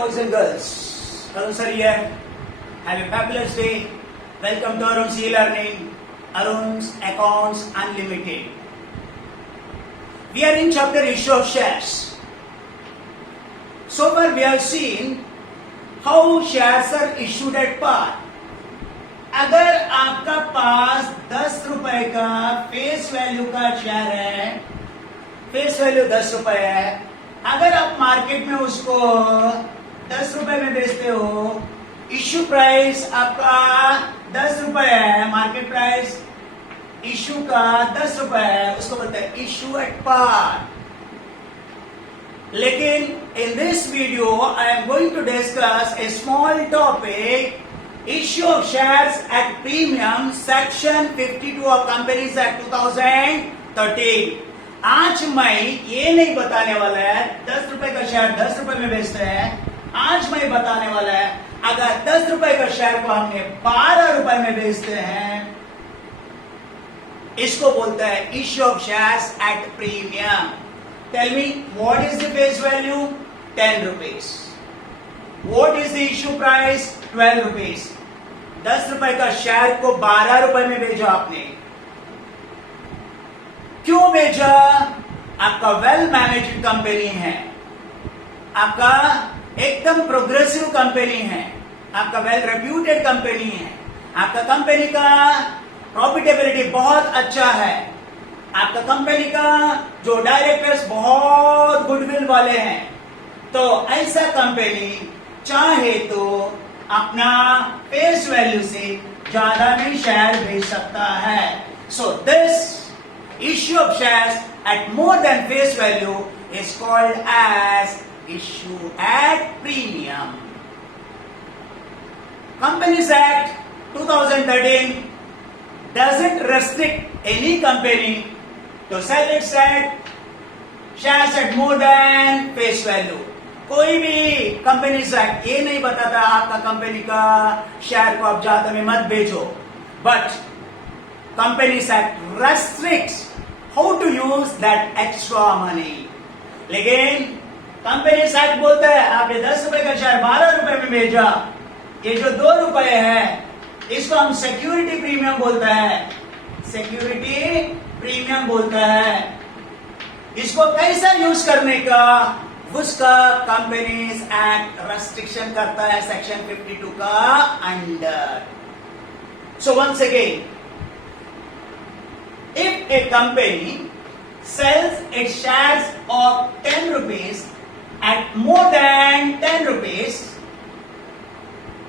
boys and girls. Arun sir here. Have a fabulous day. Welcome to Arun's e-learning, Arun's Accounts Unlimited. We are in chapter issue of shares. So far we have seen how shares are issued at par. अगर आपका पास 10 रुपए का face value का share है, face value 10 रुपए है, अगर आप मार्केट में उसको 10 रुपए में बेचते हो, इश्यू प्राइस आपका 10 रुपए है, मार्केट प्राइस इश्यू का 10 रुपए है, उसको बोलते हैं इश्यू एट पार. लेकिन in this video I am going to discuss a small topic, issue of shares at premium, section 52 of Companies Act 2013. आज मैं ये नहीं बताने वाला है 10 रुपए का शेयर 10 रुपए में बेचते हैं. आज मैं बताने वाला है अगर 10 रुपए का शेयर को हमने 12 रुपए में बेचते हैं, इसको बोलता है issue of shares at premium. Tell me what is the face value? 10 rupees. What is the issue price? 12 rupees. 10 रुपए का शेयर को 12 रुपए में बेचा आपने. क्यों बेचा? आपका वेल मैनेज्ड कंपनी है, आपका एकदम प्रोग्रेसिव कंपनी है, आपका वेल रेप्यूटेड कंपनी है, आपका कंपनी का प्रॉफिटेबिलिटी बहुत अच्छा है, आपका कंपनी का जो डायरेक्टर्स बहुत गुडविल वाले हैं. तो ऐसा कंपनी चाहे तो अपना फेस वैल्यू से ज्यादा में शेयर बेच सकता है. So this issue of shares at more than face value is called as issue at premium. Companies act 2013 doesn't restrict any company to sell its shares at more than face value. कोई भी company से ये नहीं बताता आपका company का share को आप ज्यादा में मत बेचो, बट कंपनी से restricts how to use that extra money. लेकिन कंपनी से बोलता है आपने 10 रुपए का शेयर 12 रुपए में बेचा, ये जो 2 रुपए है इसको हम सिक्योरिटी प्रीमियम बोलता है. सिक्योरिटी प्रीमियम बोलता है. इसको कैसा यूज करने का उसका कंपनीज एक्ट रेस्ट्रिक्शन करता है सेक्शन 52 का under. So once again, if a company sells its shares of 10 rupees at more than 10 rupees,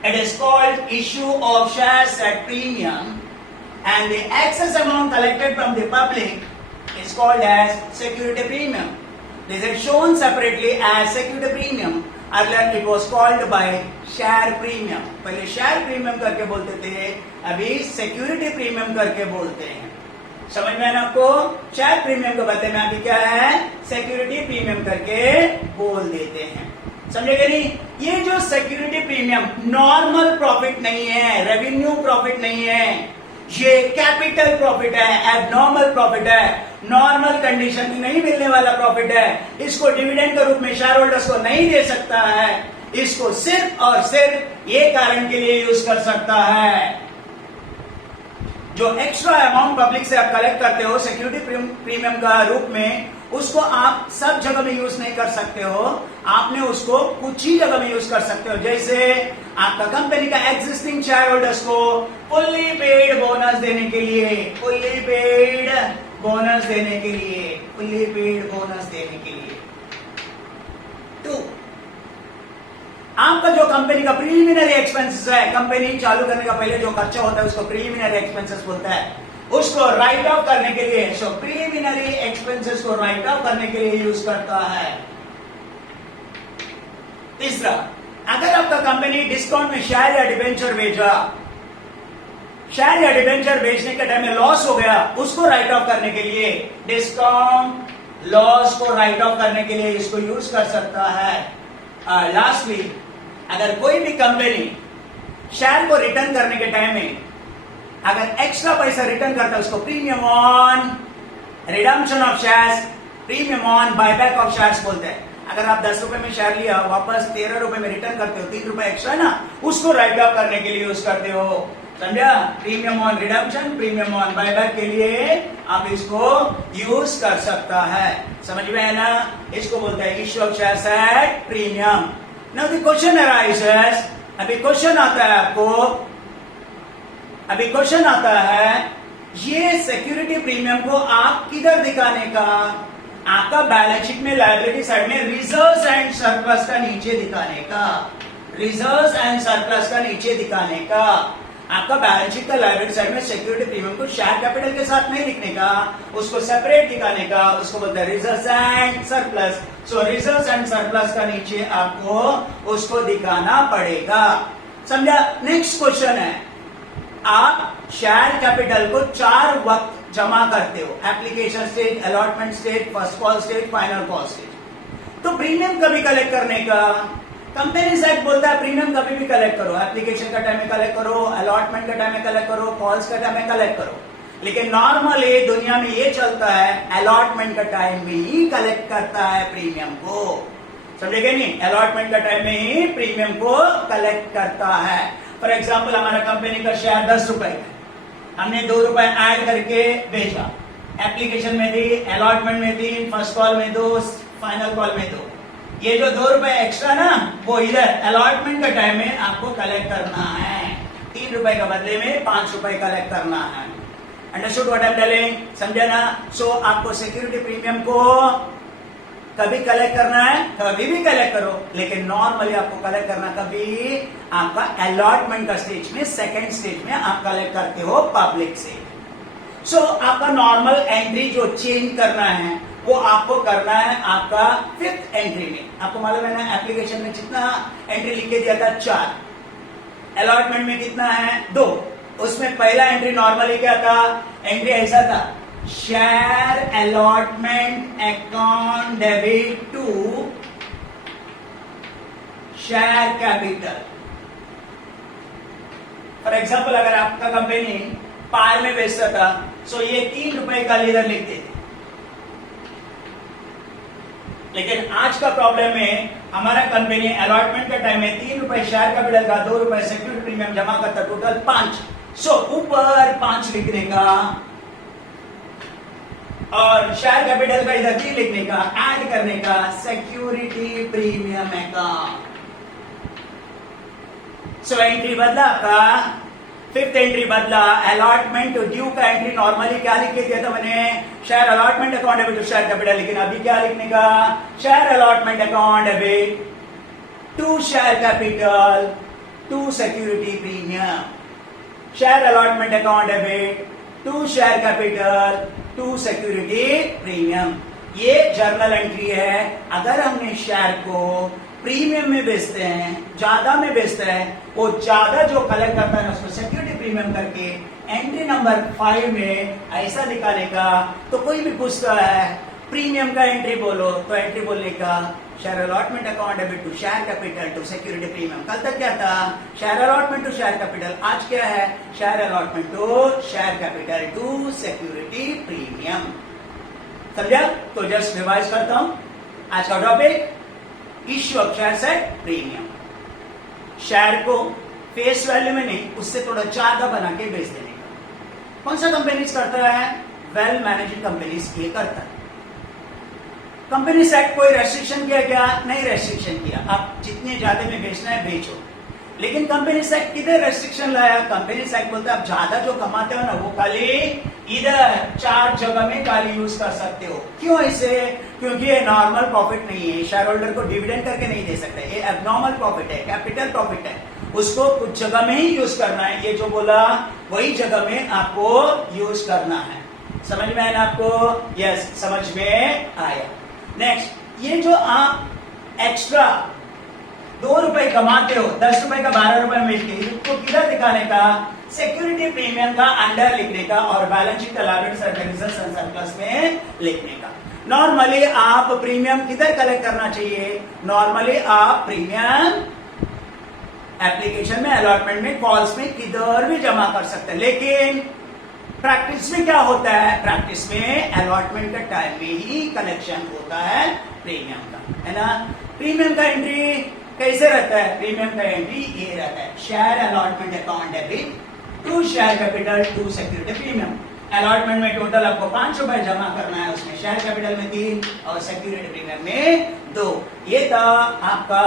it is called issue of shares at premium, and the excess amount collected from the public is called as security premium. This is shown separately as security premium. Earlier it was called by share premium. पहले share premium करके बोलते थे, अभी security premium करके बोलते हैं. समझ में आना आपको? share premium के बदले में अभी क्या है? security premium करके बोल देते हैं. समझेगा नहीं? ये जो security premium नॉर्मल प्रॉफिट नहीं है, रेवेन्यू प्रॉफिट नहीं है, ये कैपिटल प्रॉफिट है, एबनॉर्मल प्रॉफिट है, नॉर्मल कंडीशन में नहीं मिलने वाला प्रॉफिट है. इसको डिविडेंड के रूप में शेयर होल्डर्स को नहीं दे सकता है. इसको सिर्फ और सिर्फ ये कारण के लिए यूज कर सकता है. जो एक्स्ट्रा अमाउंट पब्लिक से आप कलेक्ट करते हो सिक्योरिटी प्रीमियम का रूप में, उसको आप सब जगह में यूज नहीं कर सकते हो. आपने उसको कुछ ही जगह में यूज कर सकते हो. जैसे आपका कंपनी का एग्जिस्टिंग शेयर होल्डर्स को फुल्ली पेड बोनस देने के लिए, फुल्ली पेड बोनस देने के लिए, फुल्ली पेड बोनस देने के लिए. तो आपका जो कंपनी का प्रीलिमिनरी एक्सपेंसेस है, कंपनी चालू करने का पहले जो खर्चा होता है उसको प्रीलिमिनरी एक्सपेंसेस बोलता है, उसको राइट ऑफ करने के लिए, सो प्रीलिमिनरी एक्सपेंसेस को राइट ऑफ करने के लिए यूज करता है. तीसरा, अगर आपका कंपनी डिस्काउंट में शेयर या डिबेंचर बेचा, शेयर या डिबेंचर बेचने के टाइम में लॉस हो गया, उसको राइट ऑफ करने के लिए, डिस्काउंट लॉस को राइट ऑफ करने के लिए इसको यूज कर सकता है. लास्टली, अगर कोई भी कंपनी शेयर को रिटर्न करने के टाइम में अगर एक्स्ट्रा पैसा रिटर्न करता है, उसको premium on redemption of shares, premium on buyback of shares बोलते हैं. अगर आप 10 रुपए में शेयर लिया, वापस 13 रुपए में रिटर्न करते हो, 3 रुपए एक्स्ट्रा ना, उसको राइट ऑफ करने के लिए यूज करते हो। समझा? Premium on redemption, premium on buyback के लिए आप इसको यूज कर सकता है। समझ में है ना? इसको बोलते हैं issue of shares at premium. Now the question arises, अभी क्वेश्चन आता है आपको, अभी क्वेश्चन आता है ये सिक्योरिटी प्रीमियम को आप किधर दिखाने का? आपका बैलेंस शीट में लायबिलिटी साइड में रिजर्व्स एंड सरप्लस का नीचे दिखाने का, रिजर्व्स एंड सरप्लस का नीचे दिखाने का। आपका बैलेंस शीट का लायबिलिटी साइड में सिक्योरिटी प्रीमियम को शेयर कैपिटल के साथ नहीं लिखने का, उसको सेपरेट दिखाने का, उसको बोलते हैं reserves and surplus. So reserves and surplus का नीचे आपको उसको दिखाना पड़ेगा। समझा? नेक्स्ट क्वेश्चन है, आप शेयर कैपिटल को 4 वक्त जमा करते हो, application stage, allotment stage, first call stage, final call stage. तो प्रीमियम कभी कलेक्ट करने का कंपनीज एक्ट बोलता है प्रीमियम कभी भी कलेक्ट करो, एप्लीकेशन का टाइम में कलेक्ट करो, अलॉटमेंट का टाइम में कलेक्ट करो, कॉल्स का टाइम में कलेक्ट करो। लेकिन नॉर्मली दुनिया में ये चलता है अलॉटमेंट का टाइम में ही कलेक्ट करता है प्रीमियम को। समझेंगे नहीं? अलॉटमेंट का टाइम में ही प्रीमियम को कलेक्ट करता है। फॉर एग्जाम्पल हमारा कंपनी का शेयर 10 रुपए का, हमने 2 रुपए ऐड करके भेजा, एप्लीकेशन में दी, अलॉटमेंट में दी, फर्स्ट कॉल में 2, फाइनल कॉल में 2। ये जो 2 रुपए एक्स्ट्रा ना, वो इधर अलॉटमेंट के टाइम में आपको कलेक्ट करना है। 3 रुपए का बदले में 5 रुपए कलेक्ट करना है। Understood what I am telling? समझा ना? सो आपको सिक्योरिटी प्रीमियम को कभी कलेक्ट करना है, कभी भी कलेक्ट करो, लेकिन नॉर्मली आपको कलेक्ट करना कभी आपका अलॉटमेंट का स्टेज में, सेकेंड स्टेज में आप कलेक्ट करते हो पब्लिक से। सो आपका नॉर्मल एंट्री जो चेंज करना है वो आपको करना है आपका 5th एंट्री में। आपको मालूम है ना, एप्लीकेशन में कितना एंट्री लिख के दिया था? 4। अलॉटमेंट में कितना है? 2। उसमें पहला एंट्री नॉर्मली क्या था? एंट्री ऐसा था, share allotment account debit to share capital. For example अगर आपका कंपनी पार में बेचता था, सो ये 3 रुपए का लीडर लिखते थे। लेकिन आज का प्रॉब्लम है, हमारा कंपनी अलॉटमेंट के टाइम में 3 रुपए शेयर कैपिटल का, 2 रुपए सिक्योरिटी प्रीमियम जमा करता, टोटल 5। सो ऊपर 5 लिखने का और शेयर कैपिटल का इधर 3 लिखने का, ऐड करने का security premium account. So entry बदला आपका, 5th एंट्री बदला, अलॉटमेंट ड्यू का एंट्री नॉर्मली क्या लिख के दिया था मैंने? Share allotment account debit to share capital. लेकिन अभी क्या लिखने का? Share allotment account debit to share capital to security premium. Share allotment account debit to share capital to security premium. ये जर्नल एंट्री है। अगर हमने शेयर को प्रीमियम में बेचते हैं, ज्यादा में बेचते हैं, वो ज्यादा जो कलेक्ट करता है उसको सिक्योरिटी प्रीमियम करके एंट्री नंबर 5 में ऐसा दिखाने का। तो कोई भी पूछता है प्रीमियम का एंट्री बोलो, तो एंट्री बोलने का share allotment account debit to share capital to security premium. कल तक क्या था? Share allotment to share capital. आज क्या है? Share allotment to share capital to security premium. समझा? तो जस्ट रिवाइज करता हूं आज का topic, issue of share at premium. Share को फेस वैल्यू में नहीं, उससे थोड़ा ज्यादा बना के बेच देने का। कौन सा कंपनीज करता है? वेल मैनेजिंग कंपनीज ये करता है। कंपनी एक्ट कोई रेस्ट्रिक्शन किया क्या? नहीं रेस्ट्रिक्शन किया, आप जितने ज्यादा में बेचना है बेचो। लेकिन कंपनी एक्ट किधर रेस्ट्रिक्शन लाया? कंपनी एक्ट बोलता है आप ज्यादा जो कमाते हो ना, वो खाली इधर 4 जगह में खाली यूज कर सकते हो। क्यों ऐसे? क्योंकि ये नॉर्मल प्रॉफिट नहीं है, शेयर होल्डर को डिविडेंड करके नहीं दे सकते। ये एबनॉर्मल प्रॉफिट है, कैपिटल प्रॉफिट है, उसको कुछ जगह में ही यूज करना है। ये जो बोला वही जगह में आपको यूज करना है। समझ में आया ना आपको? यस, समझ में आया। नेक्स्ट, ये जो आप एक्स्ट्रा 2 रुपए कमाते हो, 10 रुपए का 12 रुपए में बेच के, इसको किधर दिखाने का? सिक्योरिटी प्रीमियम का अंडर लिखने का और बैलेंस शीट सरप्लस में लिखने का। नॉर्मली आप प्रीमियम किधर कलेक्ट करना चाहिए? नॉर्मली आप प्रीमियम एप्लीकेशन में, अलॉटमेंट में, कॉल्स में किधर भी जमा कर सकते हैं। लेकिन प्रैक्टिस में क्या होता है, प्रैक्टिस में अलॉटमेंट का टाइम में ही कलेक्शन होता है प्रीमियम का, है ना। प्रीमियम का एंट्री कैसे रहता है, प्रीमियम का एंट्री ये रहता है, share allotment account debit to share capital to security premium. Allotment में टोटल आपको 5 रुपए जमा करना है, उसमें शेयर कैपिटल में 3 और सिक्योरिटी प्रीमियम में 2। ये था आपका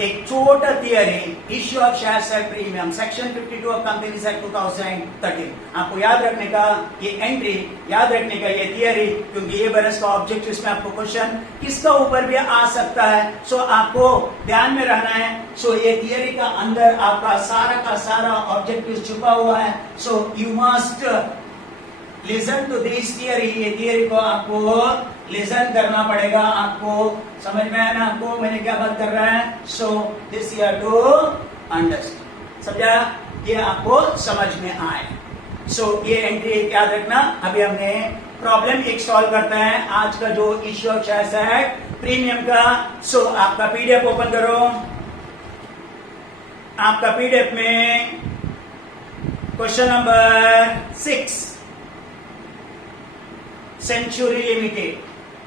एक छोटा theory, issue of shares at premium, section 52 of companies act 2013। आपको याद रखने का ये एंट्री, याद रखने का ये थियरी, क्योंकि ये बरस का ऑब्जेक्टिव इसमें आपको क्वेश्चन किसका ऊपर भी आ सकता है, सो आपको ध्यान में रहना है। सो ये थियरी का अंदर आपका सारा का सारा ऑब्जेक्टिव छुपा हुआ है, so you must listen to this theory. ये थियरी को आपको लिसन करना पड़ेगा, आपको समझ में आया ना आपको मैंने क्या बात कर रहा है। So this you have to understand, समझा, ये आपको समझ में आए। सो ये एंट्री याद रखना। अभी हमने प्रॉब्लम एक सॉल्व करता है आज का जो इश्यू ऑफ शेयर्स है प्रीमियम का। सो आपका पीडीएफ ओपन करो, आपका पीडीएफ में question number 6 century limited,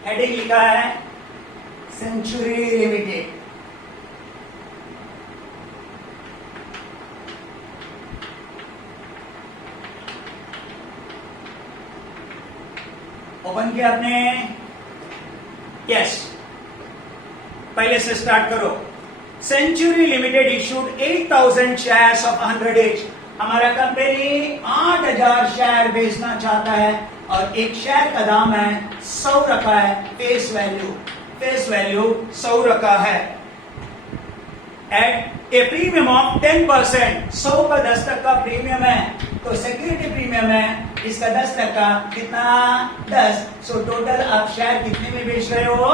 heading लिखा है सेंचुरी लिमिटेड। ओपन किया आपने, यस, पहले से स्टार्ट करो। Century limited issued 8000 shares of 100 each। हमारा कंपनी 8000 शेयर बेचना चाहता है और एक शेयर का दाम है 100 रखा है, फेस वैल्यू 100 रखा है, एट ए प्रीमियम ऑफ 10%। 100 का 10% का प्रीमियम है, तो सिक्योरिटी प्रीमियम है इसका 10% का, कितना 10। सो टोटल आप शेयर कितने में बेच रहे हो,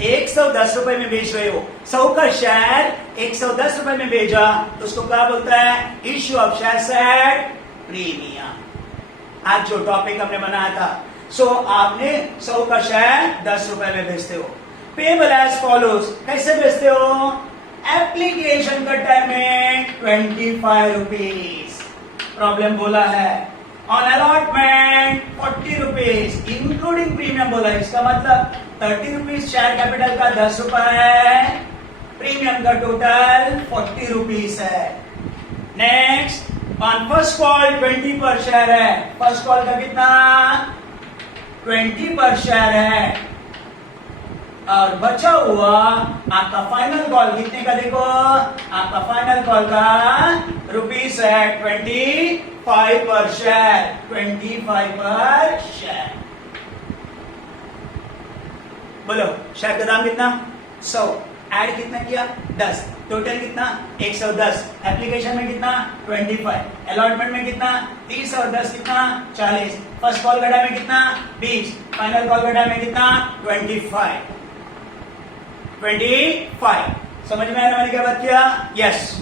110 रुपए में बेच रहे हो। 100 का शेयर 110 रुपए में बेचा तो उसको क्या बोलता है, issue of shares at premium. आज जो टॉपिक हमने बनाया था, सो आपने 100 का शेयर 10 रुपए में बेचते हो। पेबल एज फॉलोज, कैसे बेचते हो, एप्लीकेशन का टाइम में 25 रुपीज, प्रॉब्लम बोला है। On allotment 40 rupees including premium बोला, इसका मतलब 30 रुपीज शेयर कैपिटल का 10 रुपए, प्रीमियम का टोटल 40 रुपीज है। नेक्स्ट, ऑन फर्स्ट कॉल 20 पर शेयर है, फर्स्ट कॉल का कितना 20 पर शेयर है, और बचा हुआ आपका फाइनल कॉल कितने का, देखो आपका फाइनल कॉल का रुपीज है 25 पर शेयर, 25 पर शेयर। बोलो शेयर का दाम कितना 100, ऐड कितना किया 10, टोटल कितना 110, एप्लीकेशन में कितना 25, अलॉटमेंट में कितना 30 और 10 कितना 40, फर्स्ट कॉल का टाइम में कितना 20, फाइनल कॉल का टाइम में कितना 25। समझ में आया मैंने क्या बात किया, यस।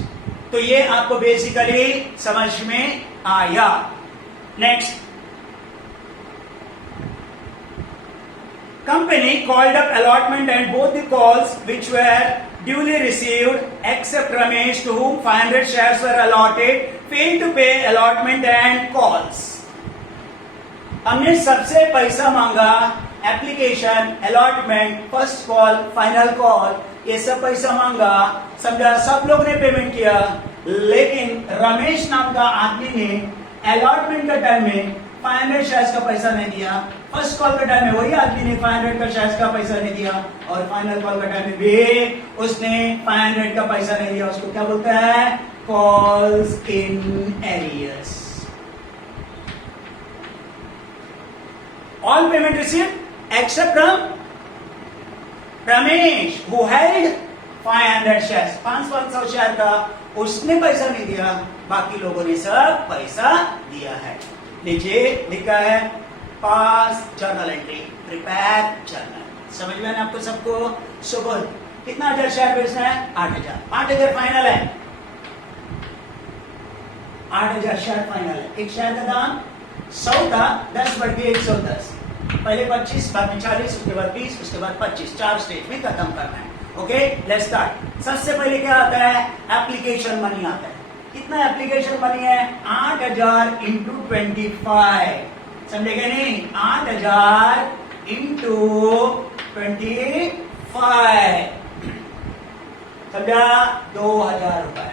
तो ये आपको बेसिकली समझ में आया। Next, company called up allotment and both the calls which were duly received except Ramesh to whom 500 shares were allotted failed to pay allotment and calls। हमने सबसे पैसा मांगा, application, allotment, first call, final call, ये सब पैसा मांगा, समझा, सब लोग ने पेमेंट किया, लेकिन रमेश नाम का आदमी ने अलॉटमेंट का टाइम में 500 शेयर्स का पैसा नहीं दिया, फर्स्ट कॉल का टाइम में वही आदमी ने 500 का शेयर्स का पैसा नहीं दिया, और फाइनल कॉल का टाइम में भी उसने 500 का पैसा नहीं दिया। उसको क्या बोलता है, calls in arrears. All payment received except from Ramesh who held 500 shares, 500 share का उसने पैसा नहीं दिया, बाकी लोगों ने सब पैसा दिया है। नीचे लिखा है पास जर्नल एंट्री, प्रिपेयर जर्नल। समझ में आना आपको सबको। सुबह कितना 1000 शेयर बेचना है, 8000 फाइनल है, 8000 शेयर फाइनल है। एक शेयर का दाम 100 था, 10 बढ़ के 110, पहले 25, बाद में 40, उसके बाद 20, उसके बाद 25, 4 स्टेज में खत्म करना है। Okay, let's start. सबसे पहले क्या आता है, एप्लीकेशन मनी आता है। कितना एप्लीकेशन बनी है? 8,000 इंटू 25, समझेगा नहीं? 8,000 इंटू 25, समझा? 2,000 रुपए।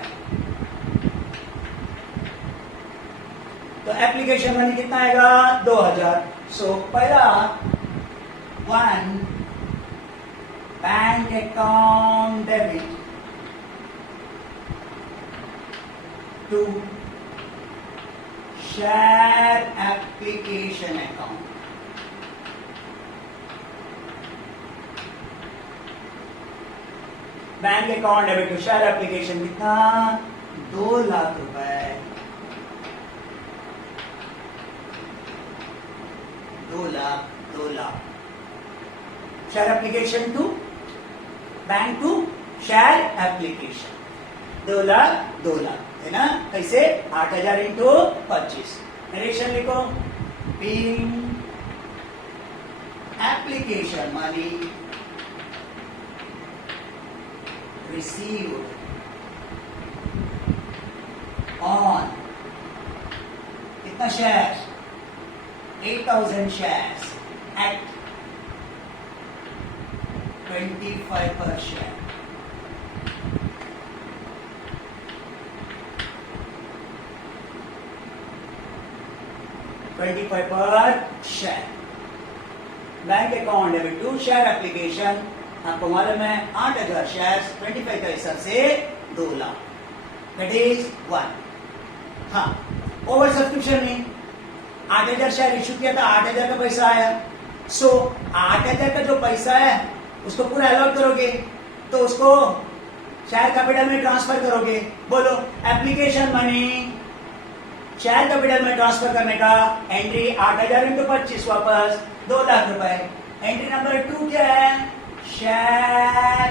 तो एप्लीकेशन मनी कितना आएगा? 2,000। सो पहला 1 bank account debit, 2 share application account, bank account debit to share application कितना? 2 लाख रुपए। 2 lakh. Share application to bank to share application 2 lakh है ना? कैसे? 8,000 इंटू 25। नरेशन लिखो, being application money received on कितना शेयर? 8,000 shares at 25 per share. $25 per share. Bank account debit to share application, आपको मालूम है 8,000 शेयर 25 का हिसाब से 2 लाख, दैट इज 1। हाँ, ओवर सब्सक्रिप्शन नहीं, 8,000 शेयर इश्यू किया था, 8,000 का पैसा आया। सो 8,000 का जो पैसा है उसको पूरा अलॉट करोगे तो उसको शेयर कैपिटल में ट्रांसफर करोगे। बोलो, एप्लीकेशन मनी शेयर कैपिटल में ट्रांसफर करने का एंट्री 8,000 इंटू 25 वापस 2 लाख रुपए। एंट्री नंबर 2 क्या है? Share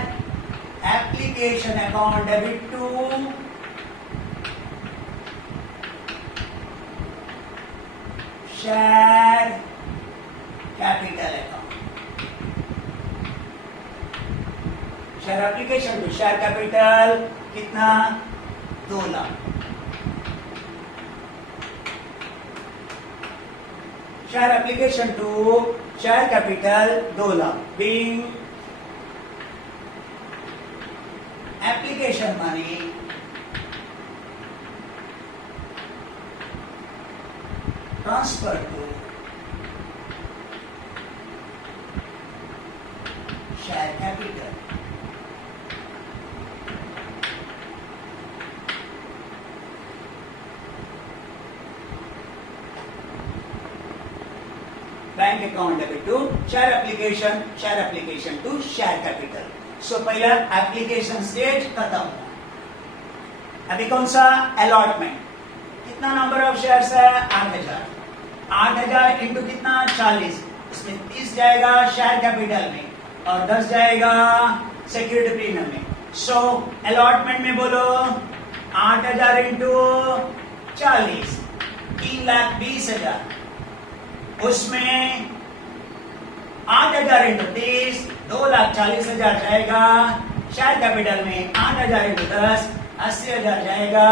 application account debit to share capital account. Share application to share capital कितना? 2 lakh. Share application to share capital 2 lakh, being application money transfer to share capital. Bank account debit to share application to share capital. So पहला application stage खत्म हुआ। अभी कौन सा? Allotment. कितना number of shares है? 8,000। 8,000 into कितना? 40। इसमें 30 जाएगा शेयर कैपिटल में और 10 जाएगा सिक्योरिटी प्रीमियम में। सो अलॉटमेंट में बोलो 8,000 इंटू 40, 3,20,000। उसमें 8,000 इंटू 30, 2,40,000 जाएगा शेयर कैपिटल में। 8,000 इंटू 10, 80,000 जाएगा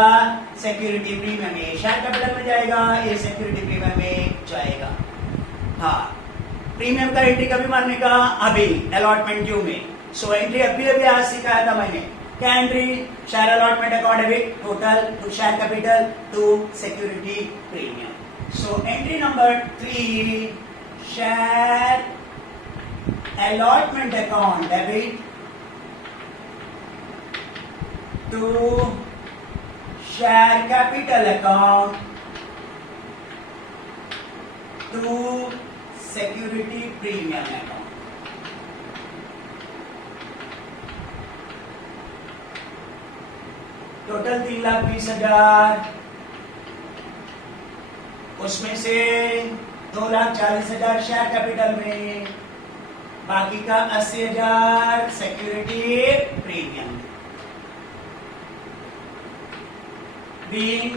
सिक्योरिटी प्रीमियम में। शेयर कैपिटल में जाएगा, ये सिक्योरिटी प्रीमियम में जाएगा। हाँ, प्रीमियम का एंट्री कभी मारने का? अभी अलॉटमेंट ड्यू में। सो एंट्री अभी आज सिखाया था मैंने। क्या entry? Share allotment account debit total to share capital to security premium. So entry number 3, share allotment account debit to share capital account to security premium account. Total 3,20,000, उसमें से 2,40,000 share capital में, बाकी का 80,000 security premium. Being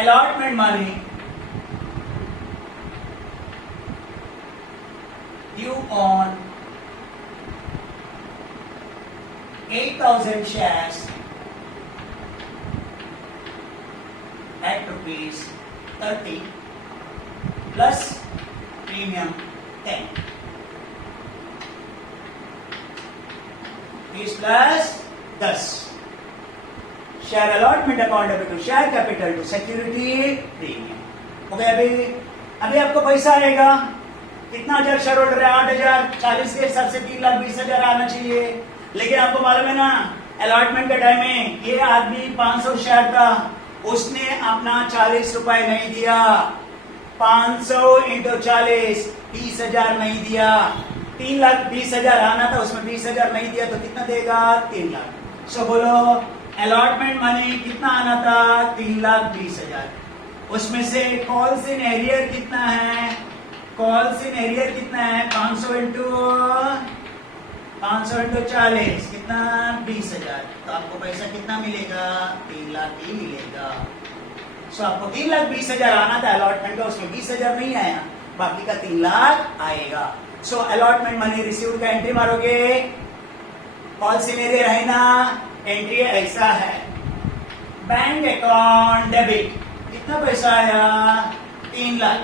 allotment money due on 8,000 shares at rupees 30 plus premium 10. 20 plus 10. Share allotment account debit to share capital to security premium. हो गया अभी आपको पैसा आएगा कितना हजार शेयर होल्डर है 8,000 40 के हिसाब से 3,20,000 आना चाहिए लेकिन आपको मालूम है ना अलॉटमेंट के टाइम में ये आदमी 500 शेयर था उसने अपना 40 रुपए नहीं दिया 500 इंटू 40 30,000 नहीं दिया 3,20,000 आना था उसमें 20,000 नहीं दिया तो कितना देगा 3 लाख सो बोलो अलॉटमेंट मनी कितना आना था 3,20,000 उसमें से कॉल्स इन एरियर कितना है कॉल्स इन एरियर कितना है 500 इंटू 40 कितना 20,000 तो आपको पैसा कितना मिलेगा 3 लाख ही मिलेगा सो आपको 3,20,000 आना था अलॉटमेंट का उसमें 20,000 नहीं आया बाकी का 3 लाख आएगा सो अलॉटमेंट मनी रिसीव्ड का एंट्री मारोगे कॉल्स इन एरियर है ना एंट्री ऐसा है बैंक अकाउंट डेबिट कितना पैसा आया 3 lakh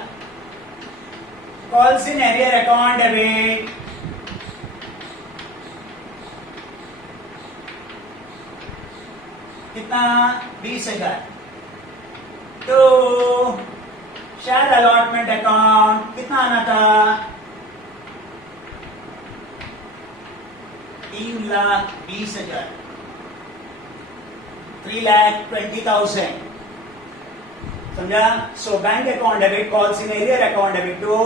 calls in arrear account debit कितना 20,000 तो शेयर अलॉटमेंट अकाउंट कितना आना था 3,20,000 3,20,000 समझा so bank account debit calls in arrear account debit to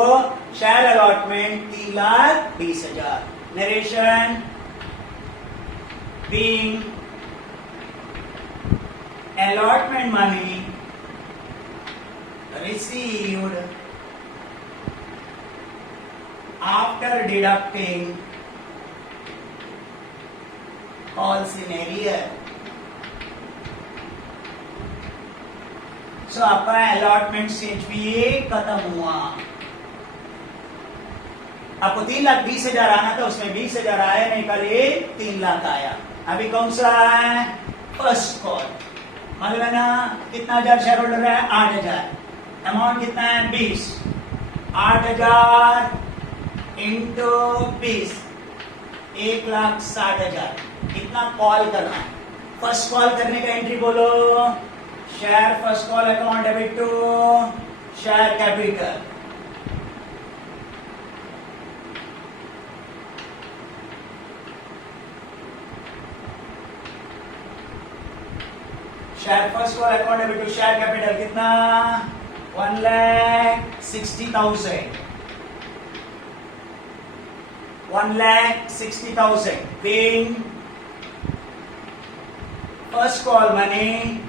share allotment 3,20,000 narration being allotment money received after deducting calls in arrear so आपका allotment stage भी खत्म हुआ आपको 3,20,000 आना था उसमें 20,000 आया नहीं कल 3 लाख आया अभी कौन सा है फर्स्ट कॉल मालूम है ना कितना हजार शेयर होल्डर है 8,000 अमाउंट कितना है 20 8,000 इंटू 20 1,60,000 कितना कॉल करना है फर्स्ट कॉल करने का एंट्री बोलो share first call account debit to share capital share first call account debit to share capital कितना 1,60,000 1,60,000 being first call money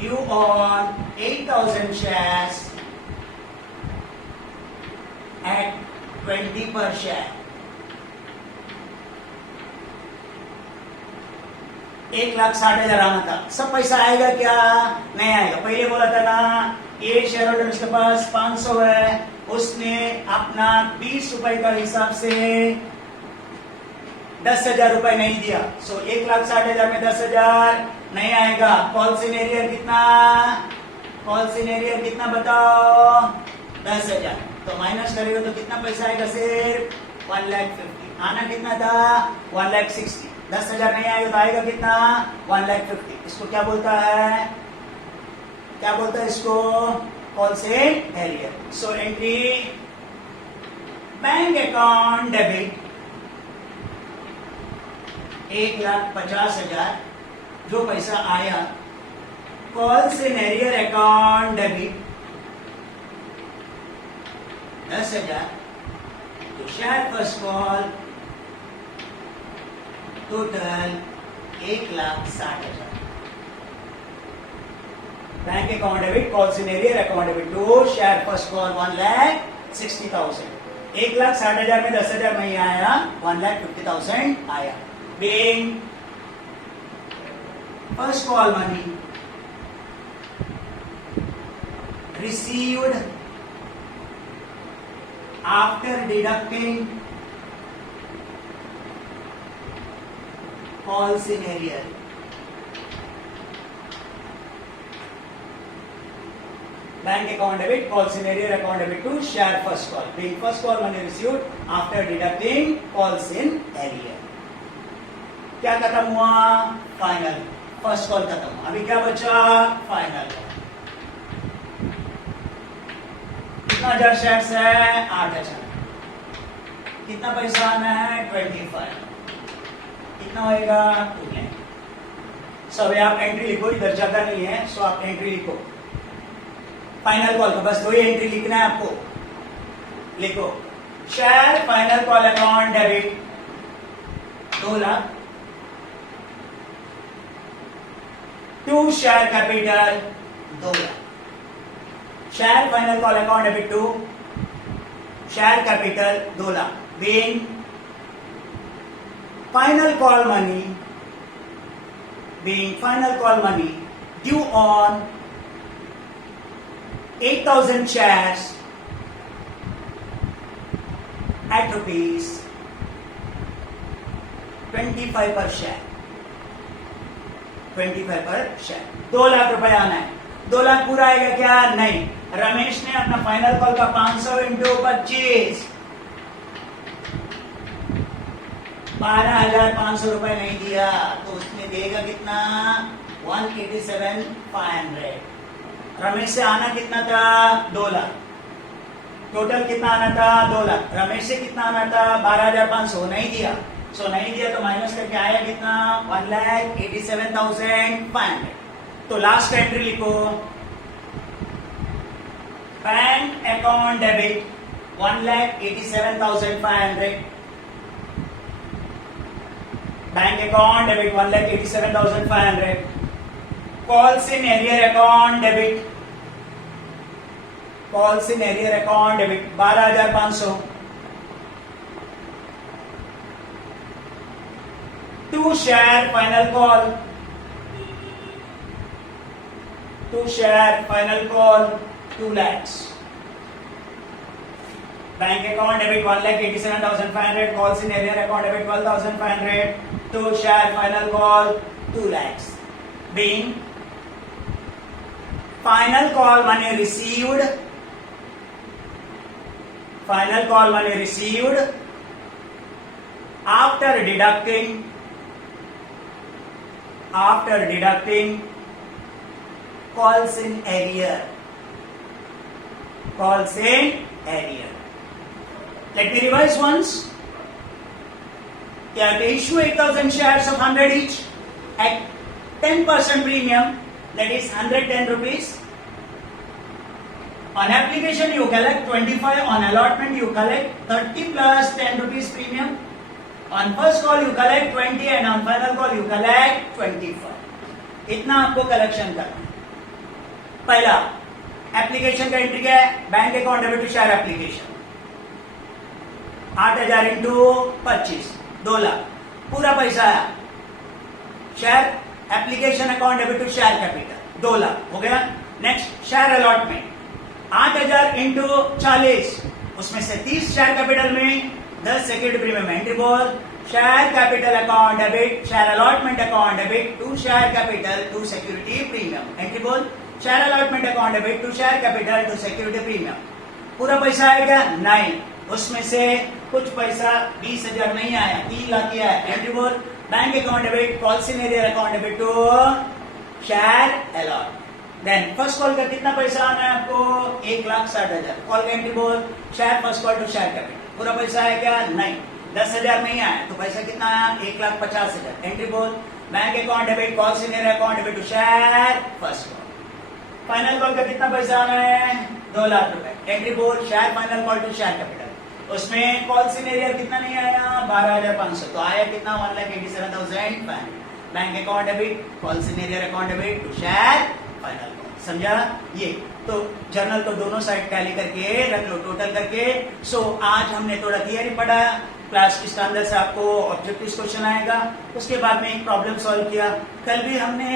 you own 8,000 shares at 20 per share 1,60,000 आना था सब पैसा आएगा क्या नहीं आएगा पहले बोला था ना ये शेयर होल्डर उसके पास 500 है उसने अपना 20 रुपए का हिसाब से 10,000 रुपए नहीं दिया सो 1,60,000 में 10,000 नहीं आएगा कॉल्स इन एरियर कितना बताओ 10,000 तो माइनस करेगा तो कितना पैसा आएगा सिर्फ 1,50,000 आना कितना था 1,60,000 10,000 नहीं आएगा तो आएगा कितना 1,50,000 इसको क्या बोलता है इसको calls in arrear so entry bank account debit 1,50,000 जो पैसा आया calls in arrear account debit 10,000 तो share first call total 1,60,000 bank account debit calls in arrear account debit to share first call 1,60,000 1,60,000 में 10,000 नहीं आया 1,50,000 आया being first call money received after deducting calls in arrear bank account debit, calls in arrear account debit to share first call. Being first call money received after deducting calls in arrear. क्या खत्म हुआ? Final. First call खत्म. अभी क्या बचा? Final. कितना हजार shares है? 8,000. कितना पैसा आना है? 25. कितना होएगा? 2 लाख. सो अभी आप एंट्री लिखो, इधर जगह नहीं है, सो आप एंट्री लिखो. फाइनल कॉल का बस 2 ही एंट्री लिखना है आपको. लिखो share final call account debit 2 lakh to share capital 2 lakh. Share final call account debit to share capital 2 lakh. Being final call money due on 8,000 shares at rupees 25 per share. 25 पर share. 2 lakh रुपए आना है. 2 लाख पूरा आएगा क्या? नहीं. रमेश ने अपना फाइनल कॉल का 500 इंटू 25 12,500 रुपए नहीं दिया, तो उसने देगा कितना? 187,500. रमेश से आना कितना था? 2 लाख. टोटल कितना आना था? 2 लाख. रमेश से कितना आना था? 12,500. नहीं दिया, सो नहीं दिया तो माइनस करके आया कितना? 1,87,500. तो लास्ट एंट्री लिखो. Bank account debit 1,87,500. Bank account debit 1,87,500. Calls in arrear account debit. Calls in arrear account debit 12,500. To share final call. To share final call 2 lakhs. Bank account debit 1,87,500. Calls in arrear account debit 12,500. To share final call 2 lakhs. Being final call money received after deducting calls in arrear. Let me revise once. You have to issue 8,000 shares of 100 each at 10% premium, that is 110 rupees. On application you collect 25, on allotment you collect 30 plus 10 rupees premium. On first call you collect 20 and on final call you collect 25. इतना आपको collection करना है. पहला application का entry क्या है? Bank account debit to share application 8,000 into 25 2 lakh. पूरा पैसा आया. Share application account debit to share capital 2 lakh हो गया. नेक्स्ट शेयर अलॉटमेंट 8,000 इंटू 40, उसमें से 30 शेयर कैपिटल में 10 सिक्योरिटी प्रीमियम. एंट्री बोल share capital account debit share allotment account debit to share capital to security premium. Entry बोल share allotment account debit to share capital to security premium. पूरा पैसा आएगा? नहीं. उसमें से कुछ पैसा 20,000 नहीं आया, 3 लाख आया. एंट्री बोल bank account debit calls in arrear account debit to share allot. Then first call का कितना पैसा आना है आपको? 1,60,000. कॉल का एंट्री बोल share first call to share capital. पूरा पैसा आया क्या? नहीं. 10,000 नहीं आया, तो पैसा कितना आया? 1,50,000. एंट्री बोल bank account debit calls in arrear account debit to share first call. Final call का कितना पैसा आना है? 2 लाख रुपए. एंट्री बोल share final call to share capital. उसमें कॉल्स इन एरियर कितना नहीं आया? 12,500. तो आया कितना? 1,87,500. Bank account debit calls in arrear account debit to share final call. समझा? ये तो जर्नल को दोनों साइड टैली करके रख लो, टोटल करके. सो आज हमने थोड़ा थियरी पढ़ा. क्लास के अंदर से आपको ऑब्जेक्टिव क्वेश्चन आएगा, उसके बाद में एक प्रॉब्लम सॉल्व किया. कल भी हमने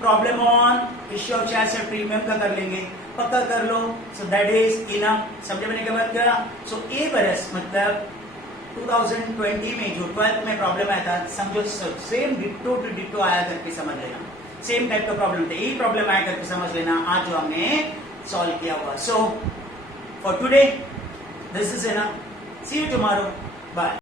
problem on issue of share premium का कर लेंगे. पक्का कर लो. So that is enough. समझे मैंने क्या बात किया? सो ए बरस मतलब 2020 में जो 12th में प्रॉब्लम आया था, समझो सेम डिट्टो टू डिट्टो आया करके समझ लेना. सेम टाइप का प्रॉब्लम था, यही प्रॉब्लम आया करके समझ लेना. आज जो हमने सॉल्व किया हुआ. So for today this is enough. See you tomorrow. Bye.